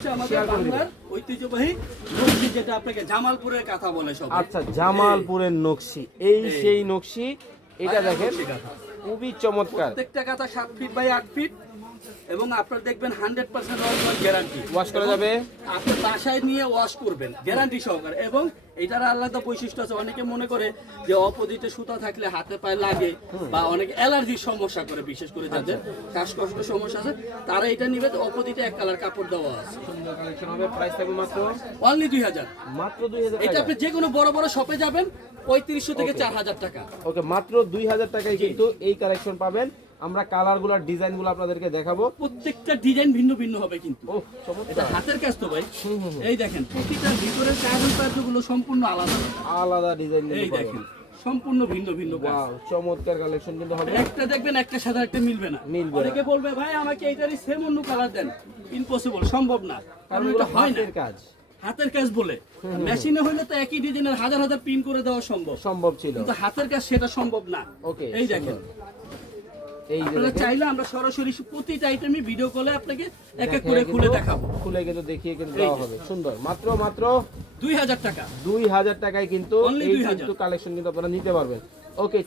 আমাদের বাংলার ঐতিহ্যবাহী নকশি, যেটা আপনাকে জামালপুরের কথা বলে সবাই। আচ্ছা, জামালপুরের নকশি, এই সেই নকশি। এটা দেখেন খুবই চমৎকার। প্রত্যেকটা কাঁথা 7 ফিট বাই 8 ফিট এবং আপনারা দেখবেন 100% অরিজিনাল গ্যারান্টি। ওয়াশ করা যাবে, আপনি বাসায় নিয়ে ওয়াশ করবেন গ্যারান্টি সহকারে। এবং এটার আলাদা বৈশিষ্ট্য আছে। অনেকে মনে করে যে অপোজিটে সুতা থাকলে হাতে পায়ে লাগে বা অনেক অ্যালার্জির সমস্যা করে, বিশেষ করে যাদের শ্বাসকষ্ট সমস্যা আছে তারা এটা নিবে। অপোজিটে এক কালার কাপড় দেওয়া আছে। সুন্দর কালেকশন হবে। প্রাইস থাকবে মাত্র অনলি 2000। মাত্র 2000 এটা টাকা। আপনি যে কোনো বড় বড় শপে যাবেন 3500 থেকে 4000 টাকা। ওকে, মাত্র 2000 টাকায় কিন্তু এই কালেকশন পাবেন। আমরা কালারগুলোর ডিজাইনগুলো আপনাদেরকে দেখাবো। প্রত্যেকটা ডিজাইন ভিন্ন ভিন্ন হবে কিন্তু। ওহ, চমৎকার। এটা হাতের কাজ তো ভাই। এই দেখেন প্রতিটা ভিতরের কাগজ পাতগুলো সম্পূর্ণ আলাদা আলাদা ডিজাইন এই দেখেন সম্পূর্ণ ভিন্ন ভিন্ন কাজ। ওয়াও, চমৎকার কালেকশন কিন্তু হবে। একটা দেখবেন একটা সাথে একটা মিলবে না। মিলবে না। অনেকে বলবে ভাই আমাকে এইটারই সেম অন্য কালার দেন, ইম্পসিবল, সম্ভব না। কারণ এগুলো এটা হয় না, হাতের কাজ, হাতের কাজ বলে। মেশিনে হইলে তো একই ডিজাইনের হাজার হাজার প্রিন্ট করে দেওয়া সম্ভব, সম্ভব ছিল, কিন্তু হাতের কাজ সেটা সম্ভব না। ওকে, এই দেখেন এই যে আপনারা দেখেন, চাইলে আমরা সরাসরি প্রতিটা আইটেমই ভিডিও কলে আপনাকে এক এক করে খুলে দেখাবো। খুলে কিন্তু দেখিয়ে কিন্তু এই দেওয়া যে। হবে। সুন্দর, মাত্র 2000 টাকা। 2000 টাকায় কিন্তু Only এই 2000 কিন্তু কালেকশন কিন্তু আপনারা নিতে পারবেন। ওকে,